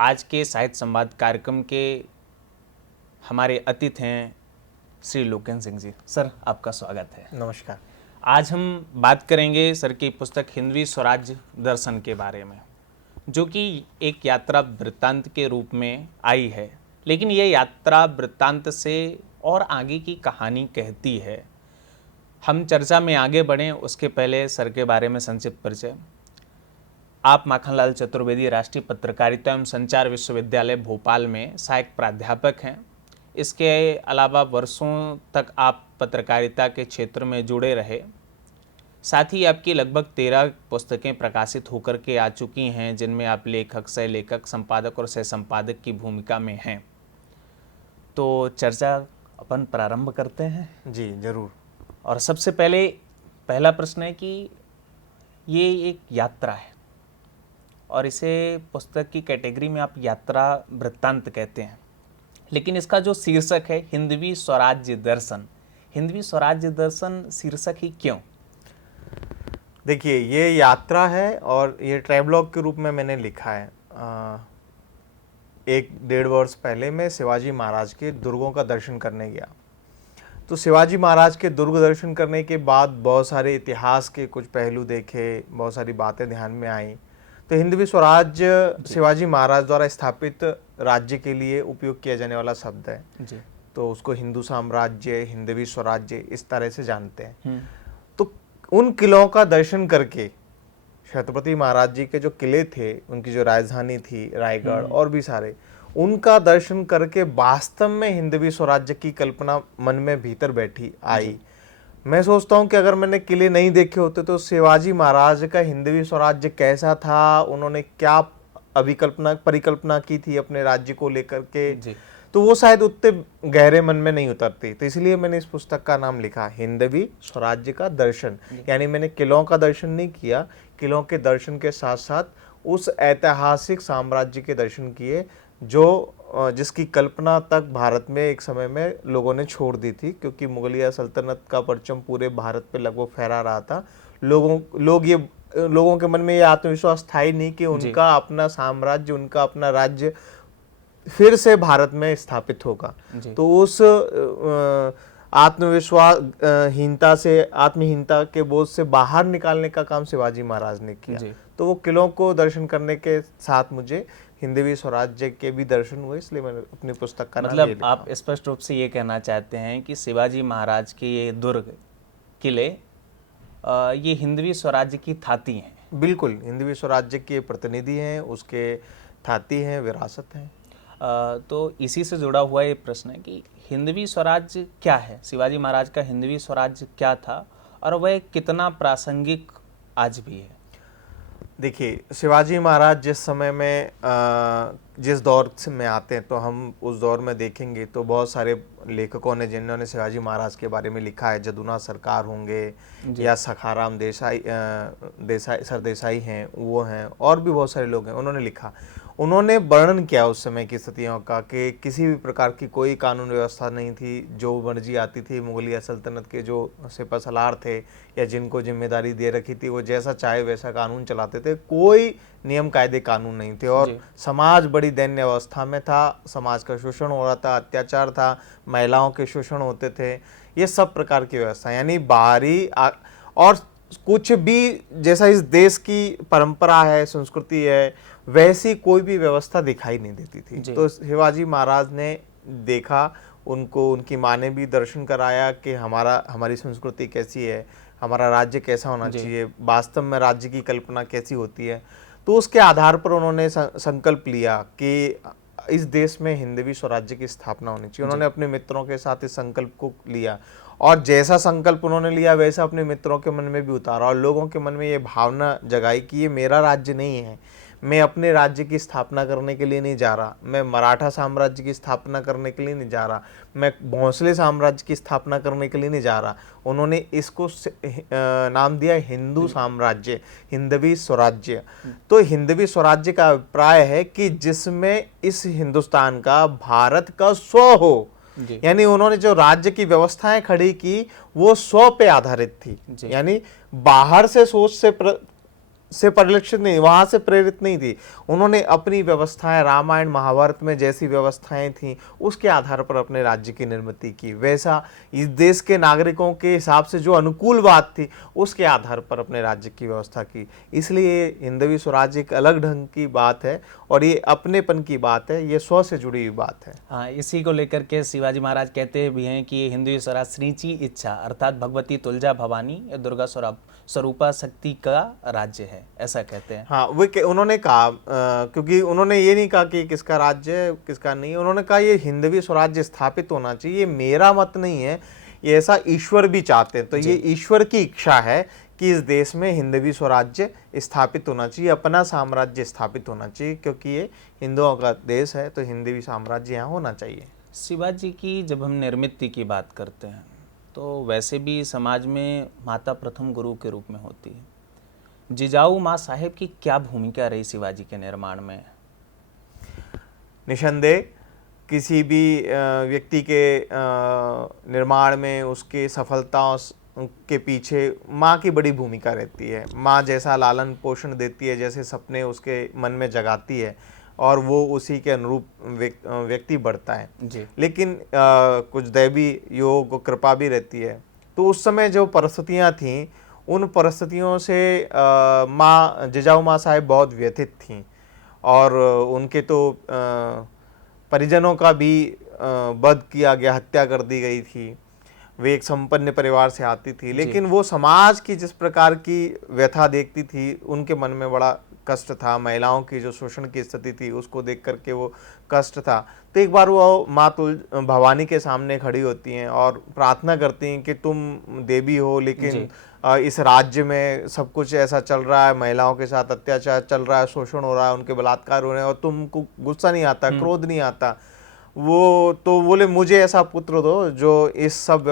आज के साहित्य संवाद कार्यक्रम के हमारे अतिथि हैं श्री लोकेन सिंह जी। सर, आपका स्वागत है। नमस्कार। आज हम बात करेंगे सर की पुस्तक हिंदवी स्वराज्य दर्शन के बारे में, जो कि एक यात्रा वृत्तांत के रूप में आई है, लेकिन ये यात्रा वृत्तांत से और आगे की कहानी कहती है। हम चर्चा में आगे बढ़ें उसके पहले सर के बारे में संक्षिप्त परिचय। आप माखनलाल चतुर्वेदी राष्ट्रीय पत्रकारिता एवं संचार विश्वविद्यालय भोपाल में सहायक प्राध्यापक हैं। इसके अलावा वर्षों तक आप पत्रकारिता के क्षेत्र में जुड़े रहे। साथ ही आपकी लगभग 13 पुस्तकें प्रकाशित होकर के आ चुकी हैं, जिनमें आप लेखक, सह लेखक, संपादक और सह संपादक की भूमिका में हैं। तो चर्चा अपन प्रारंभ करते हैं। जी जरूर। और सबसे पहले पहला प्रश्न है कि ये एक यात्रा है और इसे पुस्तक की कैटेगरी में आप यात्रा वृत्तांत कहते हैं, लेकिन इसका जो शीर्षक है हिंदवी स्वराज्य दर्शन, हिंदवी स्वराज्य दर्शन शीर्षक ही क्यों? देखिए, ये यात्रा है और ये ट्रैवलॉग के रूप में मैंने लिखा है। 1-1.5 वर्ष पहले मैं शिवाजी महाराज के दुर्गों का दर्शन करने गया। तो शिवाजी महाराज के दुर्ग दर्शन करने के बाद बहुत सारे इतिहास के कुछ पहलू देखे, बहुत सारी बातें ध्यान में आई। तो हिंदवी स्वराज्य शिवाजी महाराज द्वारा स्थापित राज्य के लिए उपयोग किया जाने वाला शब्द है जी। तो उसको हिंदू साम्राज्य, हिंदवी स्वराज्य इस तरह से जानते हैं। हम्म। तो उन किलों का दर्शन करके, छत्रपति महाराज जी के जो किले थे, उनकी जो राजधानी थी रायगढ़ और भी सारे, उनका दर्शन करके वास्तव में हिंदवी स्वराज्य की कल्पना मन में भीतर बैठी आई। मैं सोचता हूँ कि अगर मैंने किले नहीं देखे होते तो शिवाजी महाराज का हिंदवी स्वराज्य कैसा था, उन्होंने क्या अभिकल्पना परिकल्पना की थी अपने राज्य को लेकर के, तो वो शायद उतने गहरे मन में नहीं उतरती। तो इसलिए मैंने इस पुस्तक का नाम लिखा हिंदवी स्वराज्य का दर्शन। यानी मैंने किलों का दर्शन नहीं किया, किलों के दर्शन के साथ साथ उस ऐतिहासिक साम्राज्य के दर्शन किए जो जिसकी कल्पना तक भारत में एक समय में लोगों ने छोड़ दी थी, क्योंकि मुगलिया सल्तनत का परचम पूरे भारत पे लगभग फहरा रहा था। लोगों के मन में ये आत्मविश्वास था ही नहीं कि उनका अपना साम्राज्य, उनका अपना राज्य फिर से भारत में स्थापित होगा। तो उस आत्मविश्वास आत्महीनता के बोझ से बाहर निकालने का काम शिवाजी महाराज ने किया। तो वो किलों को दर्शन करने के साथ मुझे हिंदवी स्वराज्य के भी दर्शन हुए, इसलिए मैंने अपनी पुस्तक का नाम ये लिखा। आप स्पष्ट रूप से ये कहना चाहते हैं कि शिवाजी महाराज के ये दुर्ग, किले, ये हिंदवी स्वराज्य की थाती हैं। बिल्कुल, हिंदवी स्वराज्य के प्रतिनिधि हैं, उसके थाती हैं, विरासत हैं। तो इसी से जुड़ा हुआ ये प्रश्न है कि हिंदवी स्वराज्य क्या है, शिवाजी महाराज का हिंदवी स्वराज्य क्या था और वह कितना प्रासंगिक आज भी है? देखिए, शिवाजी महाराज जिस समय में जिस दौर से में आते हैं, तो हम उस दौर में देखेंगे तो बहुत सारे लेखकों ने जिन्होंने शिवाजी महाराज के बारे में लिखा है, जदुनाथ सरकार होंगे या सखाराम सरदेसाई हैं, वो हैं, और भी बहुत सारे लोग हैं। उन्होंने लिखा, उन्होंने वर्णन किया उस समय की स्थितियों का कि किसी भी प्रकार की कोई कानून व्यवस्था नहीं थी, जो मर्जी आती थी। मुगलिया सल्तनत के जो सिपहसालार थे या जिनको जिम्मेदारी दे रखी थी, वो जैसा चाहे वैसा कानून चलाते थे, कोई नियम कायदे कानून नहीं थे और समाज बड़ी दैन्य अवस्था में था। समाज का शोषण हो रहा था, अत्याचार था, महिलाओं के शोषण होते थे, ये सब प्रकार की व्यवस्था। यानी बाहरी और कुछ भी जैसा इस देश की परंपरा है, संस्कृति है, वैसी कोई भी व्यवस्था दिखाई नहीं देती थी। तो शिवाजी महाराज ने देखा, उनको उनकी माँ ने भी दर्शन कराया कि हमारी संस्कृति कैसी है, हमारा राज्य कैसा होना चाहिए, वास्तव में राज्य की कल्पना कैसी होती है। तो उसके आधार पर उन्होंने संकल्प लिया कि इस देश में हिंदवी स्वराज्य की स्थापना होनी चाहिए। उन्होंने अपने मित्रों के साथ इस संकल्प को लिया और जैसा संकल्प उन्होंने लिया वैसा अपने मित्रों के मन में भी उतारा और लोगों के मन में ये भावना जगाई कि ये मेरा राज्य नहीं है, मैं अपने राज्य की स्थापना करने के लिए नहीं जा रहा, मैं मराठा साम्राज्य की स्थापना करने के लिए नहीं जा रहा, मैं भोंसले साम्राज्य की स्थापना करने के लिए नहीं जा रहा। उन्होंने इसको नाम दिया हिंदू साम्राज्य, हिंदवी स्वराज्य। तो हिंदवी स्वराज्य का अभिप्राय है कि जिसमें इस हिंदुस्तान का, भारत का स्व हो। यानी उन्होंने जो राज्य की व्यवस्थाएं खड़ी की वो स्व पे आधारित थी, यानी बाहर से सोच से से परिलक्षित नहीं, वहां से प्रेरित नहीं थी। उन्होंने अपनी व्यवस्थाएं रामायण महाभारत में जैसी व्यवस्थाएं थी उसके आधार पर अपने राज्य की निर्मित की, वैसा इस देश के नागरिकों के हिसाब से जो अनुकूल बात थी उसके आधार पर अपने राज्य की व्यवस्था की। इसलिए हिंदवी स्वराज्य एक अलग ढंग की बात है और ये अपनेपन की बात है, ये स्व से जुड़ी हुई बात है। हाँ, इसी को लेकर के शिवाजी महाराज कहते भी हैं कि ये हिंदवी स्वराज श्रीची इच्छा, अर्थात भगवती तुलजा भवानी या दुर्गा स्वरूपा शक्ति का राज्य है, ऐसा कहते हैं। हाँ, उन्होंने कहा क्योंकि उन्होंने ये नहीं कहा कि किसका राज्य है किसका नहीं, उन्होंने कहा ये हिंदवी स्वराज्य स्थापित होना चाहिए, ये मेरा मत नहीं है, ये ऐसा ईश्वर भी चाहते हैं। तो ये ईश्वर की इच्छा है कि इस देश में हिंदवी स्वराज्य स्थापित होना चाहिए, अपना साम्राज्य स्थापित होना चाहिए, क्योंकि ये हिंदुओं का देश है तो हिंदवी साम्राज्य यहाँ होना चाहिए। शिवाजी की जब हम निर्मित की बात करते हैं तो वैसे भी समाज में माता प्रथम गुरु के रूप में होती है। जिजाऊ माँ साहेब की क्या भूमिका रही शिवाजी के निर्माण में? निसंदेह किसी भी व्यक्ति के निर्माण में उसके सफलताओं के पीछे माँ की बड़ी भूमिका रहती है। माँ जैसा लालन पोषण देती है, जैसे सपने उसके मन में जगाती है और वो उसी के अनुरूप व्यक्ति बढ़ता है जी। लेकिन कुछ दैवी योग कृपा भी रहती है। तो उस समय जो परिस्थितियाँ थीं उन परिस्थितियों से जिजाऊ माँ साहेब बहुत व्यथित थीं और उनके तो परिजनों का भी वध किया गया, हत्या कर दी गई थी। वे एक संपन्न परिवार से आती थी, लेकिन वो समाज की जिस प्रकार की व्यथा देखती थी उनके मन में बड़ा कष्ट था। महिलाओं की जो शोषण की स्थिति थी उसको देख करके वो कष्ट था। तो एक बार वो माँ भवानी के सामने खड़ी होती हैं और प्रार्थना करती हैं कि तुम देवी हो, लेकिन इस राज्य में सब कुछ ऐसा चल रहा है, महिलाओं के साथ अत्याचार चल रहा है, शोषण हो रहा है, उनके बलात्कार हो रहे हैं और तुमको गुस्सा नहीं आता, क्रोध नहीं आता। वो तो बोले मुझे ऐसा पुत्र दो जो इस सब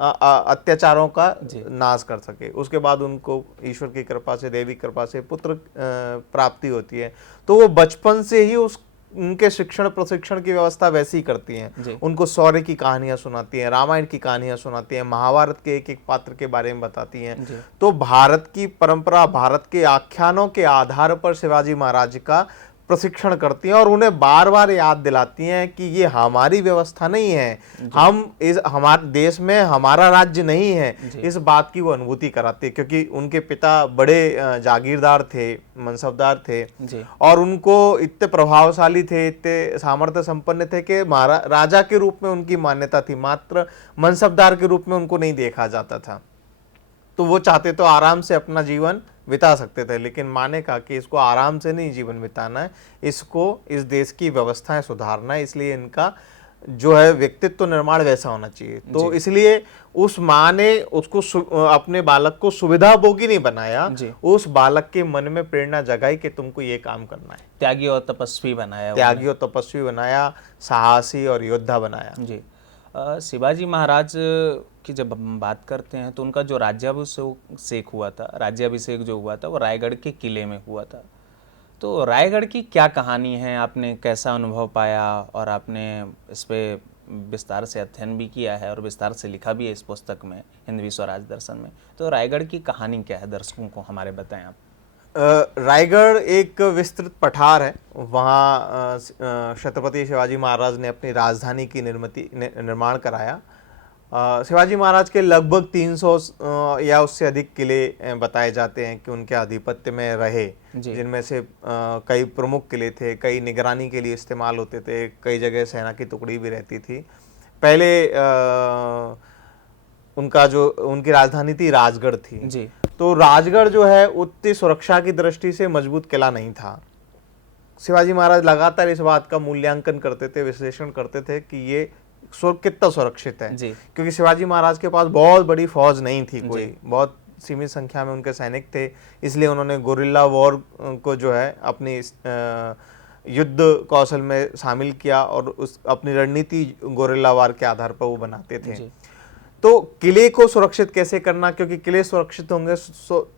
अत्याचारों का नाश कर सके। उसके बाद उनको ईश्वर की कृपा से, देवी कृपा से पुत्र प्राप्ति होती है। तो वो बचपन से ही उनके शिक्षण प्रशिक्षण की व्यवस्था वैसी ही करती हैं। उनको शौर्य की कहानियां सुनाती हैं, रामायण की कहानियां सुनाती हैं, महाभारत के एक एक पात्र के बारे में बताती हैं। तो भारत की परंपरा, भारत के आख्यानों के आधार पर शिवाजी महाराज का प्रशिक्षण करती हैं और उन्हें बार बार याद दिलाती हैं कि ये हमारी व्यवस्था नहीं है, हमारे देश में हमारा राज्य नहीं है। इस बात की वो अनुभूति कराती है क्योंकि उनके पिता बड़े जागीरदार थे, मनसबदार थे और उनको इतने प्रभावशाली थे, इतने सामर्थ्य संपन्न थे कि राजा के रूप में उनकी मान्यता थी, मात्र मनसबदार के रूप में उनको नहीं देखा जाता था। तो वो चाहते तो आराम से अपना जीवन बिता सकते थे, लेकिन माँ ने कहा कि इसको आराम से नहीं जीवन बिताना है, इसको इस देश की व्यवस्थाएं सुधारना है, इसलिए इनका जो है व्यक्तित्व निर्माण वैसा होना चाहिए। तो इसलिए उस माँ ने उसको अपने बालक को सुविधाभोगी नहीं बनाया, उस बालक के मन में प्रेरणा जगाई कि तुमको ये काम करना है। त्यागी और तपस्वी बनाया, त्यागी और तपस्वी बनाया, साहसी और योद्धा बनाया। जी। शिवाजी महाराज की जब हम बात करते हैं तो उनका जो राज्याभिषेक हुआ था, राज्याभिषेक जो हुआ था वो रायगढ़ के किले में हुआ था। तो रायगढ़ की क्या कहानी है, आपने कैसा अनुभव पाया और आपने इस पे विस्तार से अध्ययन भी किया है और विस्तार से लिखा भी है इस पुस्तक में, हिंदवी स्वराज दर्शन में। तो रायगढ़ की कहानी क्या है, दर्शकों को हमारे बताएं आप। रायगढ़ एक विस्तृत पठार है। वहाँ छत्रपति शिवाजी महाराज ने अपनी राजधानी की निर्माण कराया। शिवाजी महाराज के लगभग 300 या उससे अधिक किले बताए जाते हैं कि उनके आधिपत्य में रहे, जिनमें से कई प्रमुख किले थे, कई निगरानी के लिए इस्तेमाल होते थे, कई जगह सेना की टुकड़ी भी रहती थी। पहले उनकी राजधानी थी राजगढ़ थी जी। तो राजगढ़ जो है उतनी सुरक्षा की दृष्टि से मजबूत किला नहीं था। शिवाजी महाराज लगातार इस बात का मूल्यांकन करते थे, विश्लेषण करते थे कि ये कितना सुरक्षित है, क्योंकि शिवाजी महाराज के पास बहुत बड़ी फौज नहीं थी, कोई बहुत सीमित संख्या में उनके सैनिक थे। इसलिए उन्होंने गुरिल्ला वॉर को जो है अपनी युद्ध कौशल में शामिल किया और अपनी रणनीति गुरिल्ला वार के आधार पर वो बनाते थे। तो किले को सुरक्षित कैसे करना, क्योंकि किले सुरक्षित होंगे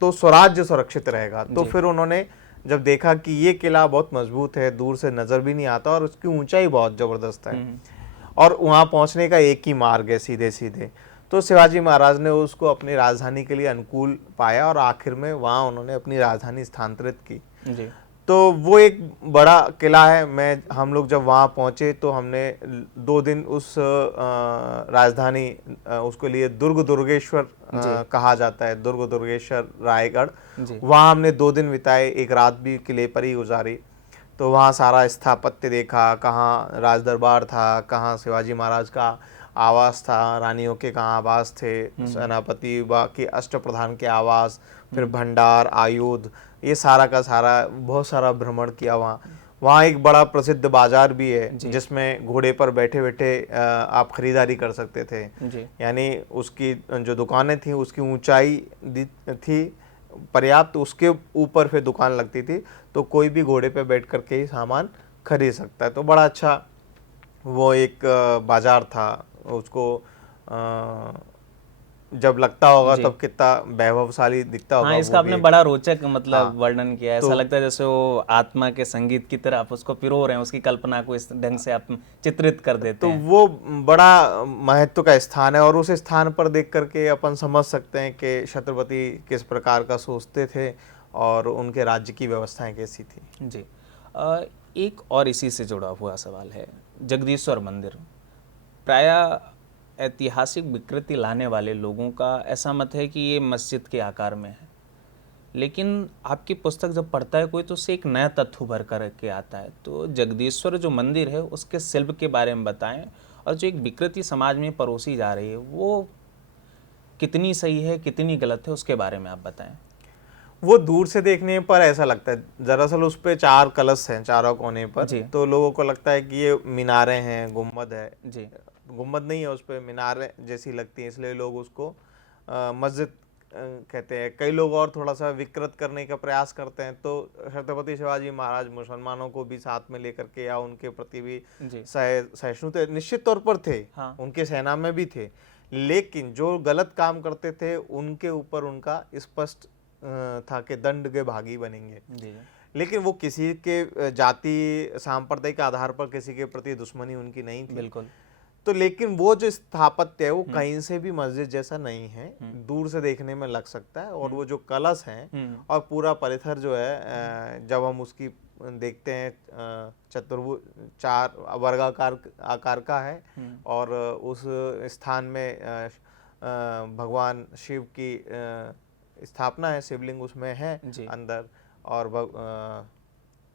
तो स्वराज्य सुरक्षित रहेगा। तो फिर उन्होंने जब देखा कि ये किला बहुत मजबूत है, दूर से नजर भी नहीं आता और उसकी ऊंचाई बहुत जबरदस्त है और वहां पहुंचने का एक ही मार्ग है, सीधे सीधे, तो शिवाजी महाराज ने उसको अपनी राजधानी के लिए अनुकूल पाया और आखिर में वहाँ उन्होंने अपनी राजधानी स्थानांतरित की। जी। तो वो एक बड़ा किला है। हम लोग जब वहाँ पहुँचे तो हमने 2 दिन उस राजधानी उसके लिए दुर्गेश्वर कहा जाता है, दुर्गेश्वर रायगढ़, वहाँ हमने 2 दिन बिताए, एक रात भी किले पर ही गुजारी। तो वहाँ सारा स्थापत्य देखा, कहाँ राज दरबार था, कहाँ शिवाजी महाराज का आवास था, रानियों के कहाँ आवास थे, सेनापति बाकी अष्टप्रधान के आवास, फिर भंडार, आयुध, ये सारा का सारा बहुत सारा भ्रमण किया। वहाँ एक बड़ा प्रसिद्ध बाजार भी है जिसमें घोड़े पर बैठे बैठे आप खरीदारी कर सकते थे। यानी उसकी जो दुकानें थी उसकी ऊंचाई थी पर्याप्त, उसके ऊपर फिर दुकान लगती थी, तो कोई भी घोड़े पे बैठ करके ही सामान खरीद सकता है। तो बड़ा अच्छा वो एक बाजार था। उसको जब लगता होगा तब कितना वैभवशाली दिखता होगा। हाँ, इसका आपने बड़ा रोचक मतलब वर्णन किया है। ऐसा लगता है जैसे वो आत्मा के संगीत की तरह आप उसको पिरो रहे हैं, उसकी कल्पना को इस ढंग से आप चित्रित कर देते हैं। तो वो बड़ा महत्व का स्थान है और उस स्थान पर देख करके अपन समझ सकते हैं कि छत्रपति किस प्रकार का सोचते थे और उनके राज्य की व्यवस्थाएं कैसी थी। जी। एक और इसी से जुड़ा हुआ सवाल है, जगदीश्वर मंदिर प्रायः ऐतिहासिक विकृति लाने वाले लोगों का ऐसा मत है कि ये मस्जिद के आकार में है, लेकिन आपकी पुस्तक जब पढ़ता है कोई तो उससे एक नया तथ्य उभर कर के आता है। तो जगदीश्वर जो मंदिर है उसके शिल्प के बारे में बताएं, और जो एक विकृति समाज में परोसी जा रही है वो कितनी सही है, कितनी गलत है, उसके बारे में आप बताएं। वो दूर से देखने पर ऐसा लगता है, दरअसल उस पे 4 कलश हैं चारों कोने पर, तो लोगों को लगता है कि ये मीनारें हैं, गुम्बद है। जी, गुम्बद नहीं है, उस पे मीनारें जैसी लगती हैं, इसलिए लोग उसको मस्जिद कहते हैं। कई लोग और थोड़ा सा विकृत करने का प्रयास करते हैं। तो छत्रपति शिवाजी महाराज मुसलमानों को भी साथ में लेकर के या उनके प्रति भी सहिष्णु थे, निश्चित तौर पर थे। हाँ। उनके सेना में भी थे, लेकिन जो गलत काम करते थे उनके ऊपर उनका स्पष्ट था कि दंड के भागी बनेंगे। लेकिन वो किसी के जाति सांप्रदायिक आधार पर किसी के प्रति दुश्मनी उनकी नहीं थी। बिल्कुल। तो लेकिन वो जो स्थापत्य है वो कहीं से भी मस्जिद जैसा नहीं है, दूर से देखने में लग सकता है। और वो जो कलश हैं और पूरा परिसर जो है, जब हम उसकी देखते हैं, चतुर्भुज 4 वर्गाकार आकार का है और उस स्थान में भगवान शिव की स्थापना है, शिवलिंग उसमें है अंदर, और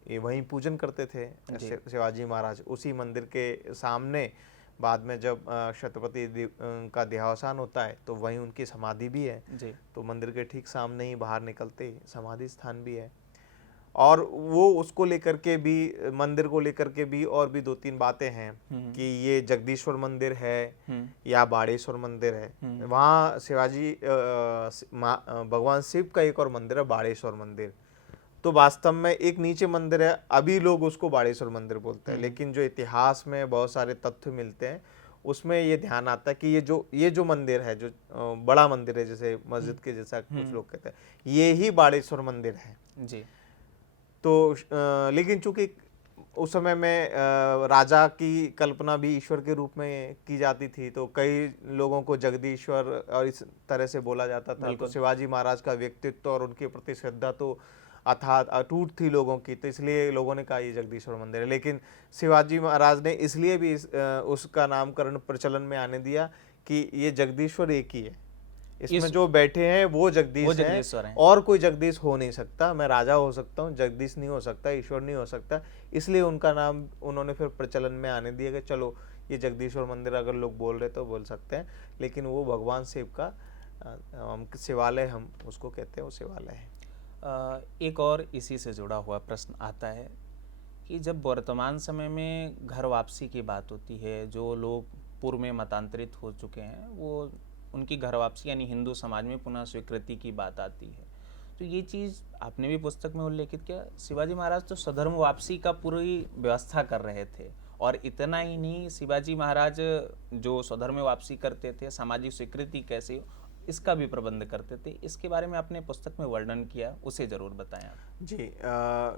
ये वहीं पूजन करते थे शिवाजी महाराज। उसी मंदिर के सामने बाद में जब छत्रपति का देहावसान होता है तो वहीं उनकी समाधि भी है। तो मंदिर के ठीक सामने ही बाहर निकलते ही समाधि स्थान भी है। और वो उसको लेकर के भी, मंदिर को लेकर के भी और भी 2-3 बातें हैं कि ये जगदीश्वर मंदिर है या बाड़ेश्वर मंदिर है। वहाँ शिवाजी भगवान शिव का एक और मंदिर है, बाड़ेश्वर मंदिर। तो वास्तव में एक नीचे मंदिर है, अभी लोग उसको बाड़ेश्वर मंदिर बोलते हैं, लेकिन जो इतिहास में बहुत सारे तथ्य मिलते हैं उसमें ये ध्यान आता है कि ये जो मंदिर है, जो बड़ा मंदिर है, जैसे मस्जिद के जैसा कुछ लोग कहते हैं, ये ही बाड़ेश्वर मंदिर है जी। तो लेकिन चूंकि उस समय में राजा की कल्पना भी ईश्वर के रूप में की जाती थी, तो कई लोगों को जगदीश्वर और इस तरह से बोला जाता था। तो शिवाजी महाराज का व्यक्तित्व और उनके प्रति श्रद्धा तो अथात अटूट थी लोगों की, तो इसलिए लोगों ने कहा ये जगदीश्वर मंदिर है। लेकिन शिवाजी महाराज ने इसलिए भी उसका नामकरण प्रचलन में आने दिया कि ये जगदीश्वर एक ही है, इसमें जो बैठे हैं वो जगदीश हैं और कोई जगदीश हो नहीं सकता। मैं राजा हो सकता हूँ, जगदीश नहीं हो सकता, ईश्वर नहीं हो सकता। इसलिए उनका नाम उन्होंने फिर प्रचलन में आने दिया कि चलो ये जगदीश्वर मंदिर अगर लोग बोल रहे तो बोल सकते हैं, लेकिन वो भगवान शिव का शिवालय हम उसको कहते हैं, वो शिवालय है। एक और इसी से जुड़ा हुआ प्रश्न आता है कि जब वर्तमान समय में घर वापसी की बात होती है, जो लोग पूर्व में मतांतरित हो चुके हैं वो उनकी घर वापसी यानी हिंदू समाज में पुनः स्वीकृति की बात आती है, तो ये चीज़ आपने भी पुस्तक में उल्लेखित किया। शिवाजी महाराज तो सधर्म वापसी का पूरी व्यवस्था कर रहे थे, और इतना ही नहीं, शिवाजी महाराज जो स्वधर्म वापसी करते थे, सामाजिक स्वीकृति कैसे हो इसका भी प्रबंध करते थे। इसके बारे में आपने पुस्तक में वर्णन किया, उसे जरूर बताएं आप। जी,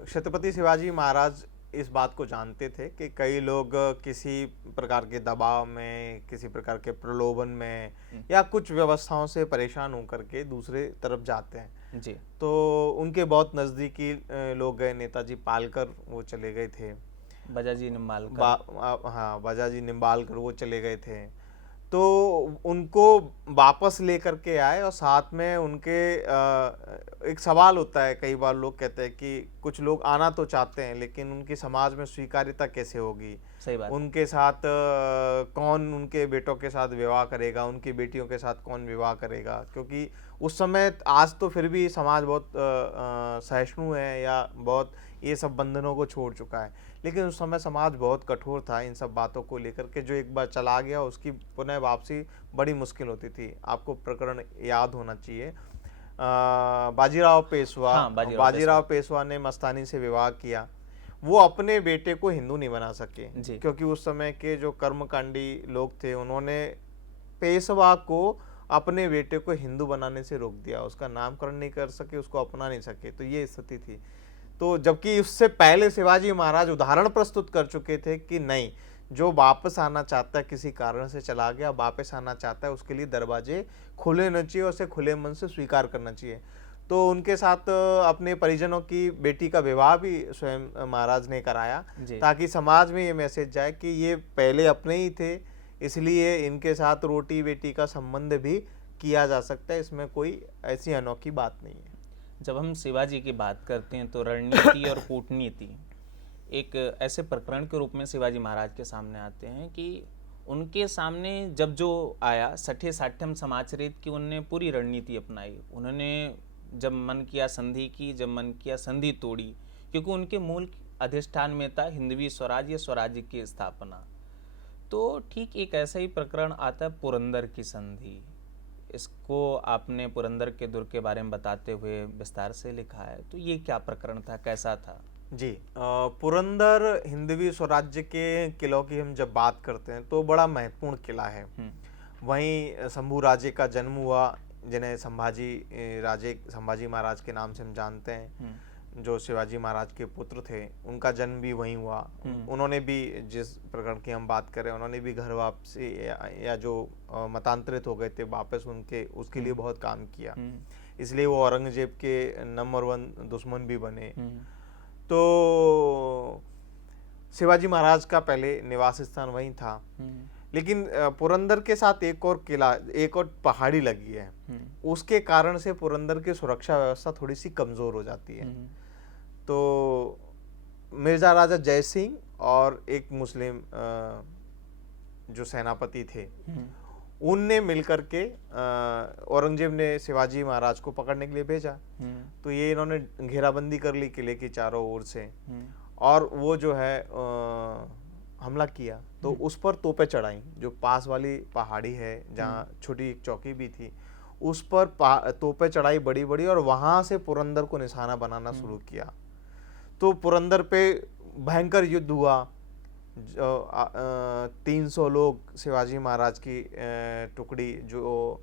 छत्रपति शिवाजी महाराज इस बात को जानते थे कि कई लोग किसी प्रकार के दबाव में, किसी प्रकार के प्रलोभन में या कुछ व्यवस्थाओं से परेशान होकर के दूसरे तरफ जाते हैं। जी। तो उनके बहुत नज़दीकी लोग गए, नेताजी पालकर वो चले गए थे, बजाजी निम्बालकर। हाँ, बाजाजी निम्बालकर वो चले गए थे। तो उनको वापस लेकर के आए और साथ में उनके एक सवाल होता है, कई बार लोग कहते हैं कि कुछ लोग आना तो चाहते हैं लेकिन उनकी समाज में स्वीकार्यता कैसे होगी, सही बात। उनके साथ कौन उनके बेटों के साथ विवाह करेगा, उनकी बेटियों के साथ कौन विवाह करेगा, क्योंकि उस समय, आज तो फिर भी समाज बहुत सहिष्णु है या बहुत ये सब बंधनों को छोड़ चुका है, लेकिन उस समय समाज बहुत कठोर था इन सब बातों को लेकर के। जो एक बार चला गया उसकी पुनः वापसी बड़ी मुश्किल होती थी। आपको प्रकरण याद होना चाहिए, बाजीराव पेशवा। हाँ, बाजीराव पेशवा ने मस्तानी से विवाह किया। वो अपने बेटे को हिंदू नहीं बना सके क्योंकि उस समय के जो कर्मकांडी लोग थे उन्होंने पेशवा को अपने बेटे को हिंदू बनाने से रोक दिया, उसका नामकरण नहीं कर सके, उसको अपना नहीं सके। तो ये स्थिति थी। तो जबकि उससे पहले शिवाजी महाराज उदाहरण प्रस्तुत कर चुके थे कि नहीं, जो वापस आना चाहता है, किसी कारण से चला गया, वापस आना चाहता है, उसके लिए दरवाजे खुले होने चाहिए और उसे खुले मन से स्वीकार करना चाहिए। तो उनके साथ अपने परिजनों की बेटी का विवाह भी स्वयं महाराज ने कराया ताकि समाज में ये मैसेज जाए कि ये पहले अपने ही थे, इसलिए इनके साथ रोटी बेटी का संबंध भी किया जा सकता है, इसमें कोई ऐसी अनोखी बात नहीं है। जब हम शिवाजी की बात करते हैं तो रणनीति और कूटनीति एक ऐसे प्रकरण के रूप में शिवाजी महाराज के सामने आते हैं कि उनके सामने जब जो आया सठे साठ्यम समाचरित की, उनने पूरी रणनीति अपनाई। उन्होंने जब मन किया संधि की, जब मन किया संधि तोड़ी, क्योंकि उनके मूल अधिष्ठान में था हिंदवी स्वराज्य, स्वराज्य की स्थापना। तो ठीक एक ऐसा ही प्रकरण आता है पुरंदर की संधि। इसको आपने पुरंदर के दुर्ग के बारे में बताते हुए विस्तार से लिखा है, तो ये क्या प्रकरण था, कैसा था? जी, पुरंदर हिंदवी स्वराज्य के किलों की हम जब बात करते हैं तो बड़ा महत्वपूर्ण किला है। वहीं शंभू राजे का जन्म हुआ, जिन्हें संभाजी महाराज के नाम से हम जानते हैं, जो शिवाजी महाराज के पुत्र थे, उनका जन्म भी वहीं हुआ। उन्होंने भी, जिस प्रकरण की हम बात करें, उन्होंने भी घर वापसी या जो मतांतरित हो गए थे वापस, उसके लिए बहुत काम किया, इसलिए वो औरंगजेब के नंबर 1 दुश्मन भी बने। तो शिवाजी महाराज का पहले निवास स्थान वहीं था, लेकिन पुरंदर के साथ एक और किला, एक और पहाड़ी लगी है, उसके कारण से पुरंदर की सुरक्षा व्यवस्था थोड़ी सी कमजोर हो जाती है। तो मिर्जा राजा जय सिंह और एक मुस्लिम जो सेनापति थे, उनने मिलकर के औरंगजेब ने शिवाजी महाराज को पकड़ने के लिए भेजा। तो ये इन्होंने घेराबंदी कर ली किले की चारों ओर से, और वो जो है हमला किया। तो उस पर तोपें चढ़ाई, जो पास वाली पहाड़ी है जहाँ छोटी एक चौकी भी थी, उस पर तोपें चढ़ाई बड़ी बड़ी, और वहां से पुरंदर को निशाना बनाना शुरू किया। तो पुरंदर पे भयंकर युद्ध हुआ। 300 लोग, शिवाजी महाराज की टुकड़ी, जो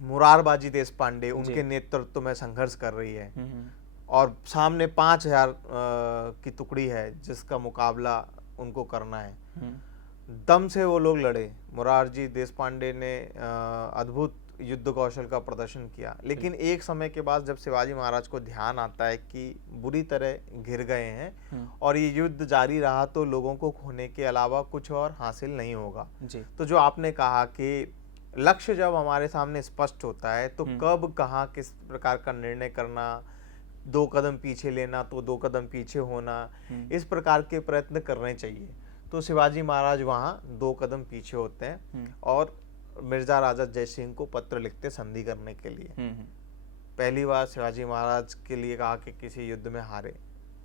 मुरारबाजी देशपांडे, उनके नेतृत्व में संघर्ष कर रही है, और सामने 5000 की टुकड़ी है जिसका मुकाबला उनको करना है। दम से वो लोग लड़े। मुरारजी देशपांडे ने अद्भुत युद्ध कौशल का प्रदर्शन किया, लेकिन एक समय के बाद जब शिवाजी महाराज को ध्यान आता है कि बुरी तरह घिर गए हैं और ये युद्ध जारी रहा तो लोगों को खोने के अलावा कुछ और हासिल नहीं होगा जी। तो जो आपने कहा कि लक्ष्य जब हमारे सामने स्पष्ट होता है तो कब, कहाँ, किस प्रकार का निर्णय करना, 2 कदम पीछे लेना तो 2 कदम पीछे होना, इस प्रकार के प्रयत्न करने चाहिए। तो शिवाजी महाराज वहाँ 2 कदम पीछे होते हैं और मिर्जा राजा जय सिंह को पत्र लिखते संधि करने के लिए। पहली बार शिवाजी महाराज के लिए कहा कि किसी युद्ध में हारे।